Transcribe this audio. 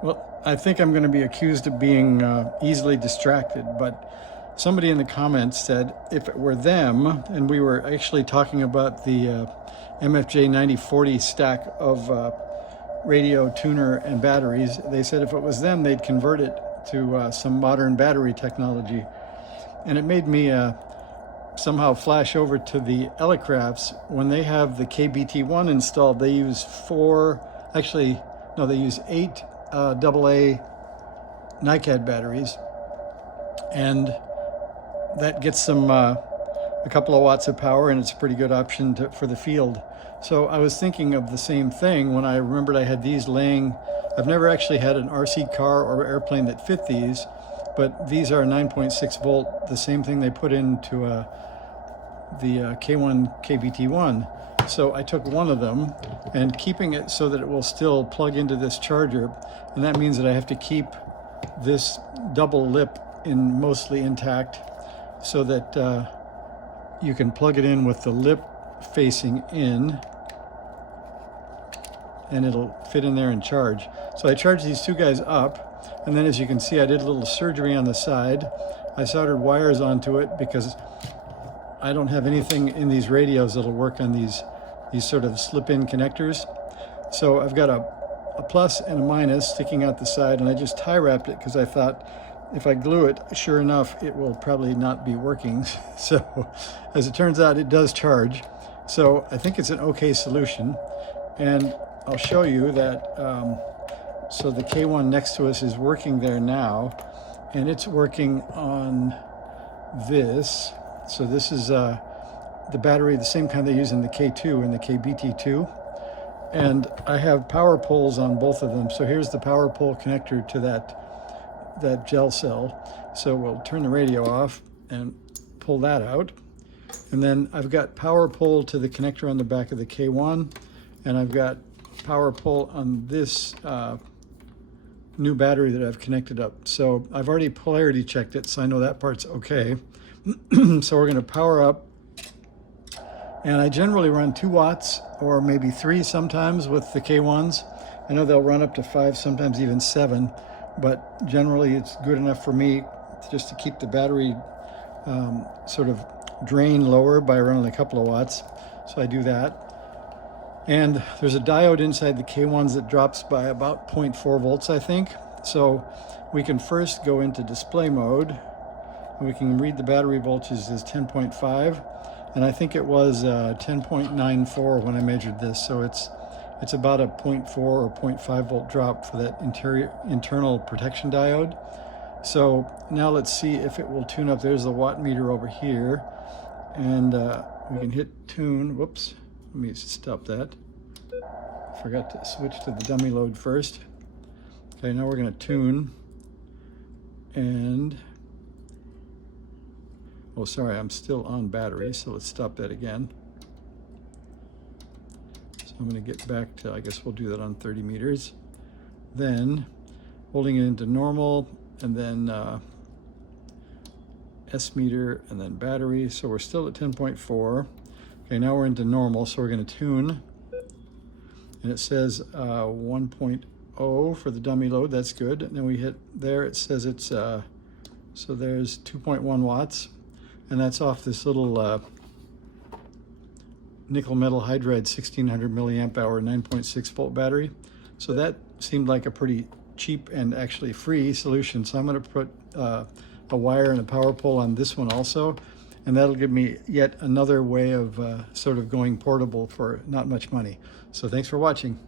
Well, I think I'm going to be accused of being easily distracted, but somebody in the comments said if it were them, and we were actually talking about the MFJ 9040 stack of radio, tuner, and batteries, they said if it was them, they'd convert it to some modern battery technology. And it made me somehow flash over to the Elecrafts. When they have the KBT1 installed, they use they use 8 AA NiCad batteries, and that gets them a couple of watts of power, and it's a pretty good option for the field. So I was thinking of the same thing when I remembered I had these laying. I've never actually had an RC car or airplane that fit these, but these are 9.6 volt, the same thing they put into the K1 KBT1. So I took one of them and keeping it so that it will still plug into this charger, and that means that I have to keep this double lip mostly intact so that you can plug it in with the lip facing in and it'll fit in there and charge. So I charged these two guys up, and then as you can see I did a little surgery on the side. I soldered wires onto it because I don't have anything in these radios that'll work on these sort of slip-in connectors. So I've got a plus and a minus sticking out the side, and I just tie wrapped it because I thought if I glue it, sure enough, it will probably not be working. So as it turns out, it does charge. So I think it's an okay solution. And I'll show you that, so the K1 next to us is working there now, and it's working on this. So this is the battery, the same kind they use in the K2 and the KBT2. And I have power poles on both of them. So here's the power pole connector to that gel cell. So we'll turn the radio off and pull that out. And then I've got power pole to the connector on the back of the K1, and I've got power pole on this new battery that I've connected up. So I've already polarity checked it, so I know that part's okay. So we're going to power up, and I generally run 2 watts or maybe 3 sometimes with the K1s. I know they'll run up to 5, sometimes even 7, but generally it's good enough for me just to keep the battery sort of drain lower by running a couple of watts. So I do that. And there's a diode inside the K1s that drops by about 0.4 volts, I think. So we can first go into display mode, and we can read the battery voltage as 10.5, and I think it was 10.94 when I measured this. So it's about a 0.4 or 0.5 volt drop for that internal protection diode. So now let's see if it will tune up. There's the watt meter over here, and we can hit tune. Whoops, let me stop that. Forgot to switch to the dummy load first. Okay, now we're going to tune, and oh, sorry, I'm still on battery, so let's stop that again. So I'm going to get back to, I guess we'll do that on 30 meters. Then holding it into normal, and then S meter, and then battery. So we're still at 10.4. Okay, now we're into normal, so we're going to tune. And it says 1.0 for the dummy load. That's good. And then we hit there. It says it's, so there's 2.1 watts. And that's off this little nickel metal hydride 1600 milliamp hour 9.6 volt battery. So that seemed like a pretty cheap and actually free solution. So I'm going to put a wire and a power pole on this one also, and that'll give me yet another way of sort of going portable for not much money. So thanks for watching.